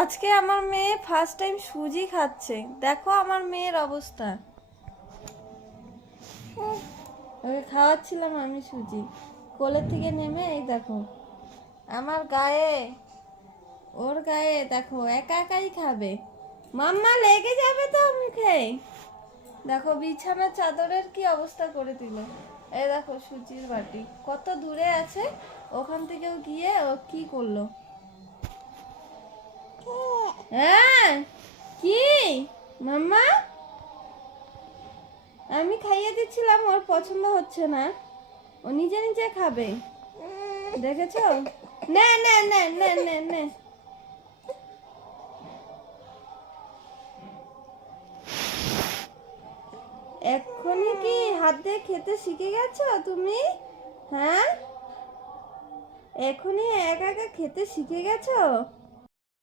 আজকে আমার মেয়ে ফার্স্ট টাইম সুজি খাচ্ছে। দেখো আমার মেয়ের অবস্থা। ওকে খাওয়াচ্ছিলাম আমি সুজি, কোলের থেকে নেমে এই দেখো আমার গায়ে, ওর গায়ে দেখো একা একাই খাবে। মাম্মা লেগে যাবে তো মুখে। দেখো বিছানার চাদরের কি অবস্থা করে দিল। এই দেখো সুজির বাটি কত দূরে আছে, ওখান থেকেও গিয়ে ও কি করলো। হ্যাঁ কি মাম্মা, আমি খাইয়ে দিচ্ছিলাম, ওর পছন্দ হচ্ছে না, ও নিজে নিজে খাবে। দেখেছো? নে নে নে নে নে নে। এক্ষুনি কি হাত দিয়ে খেতে শিখে গেছো তুমি? হ্যাঁ, এখনই একা একা খেতে শিখে গেছো?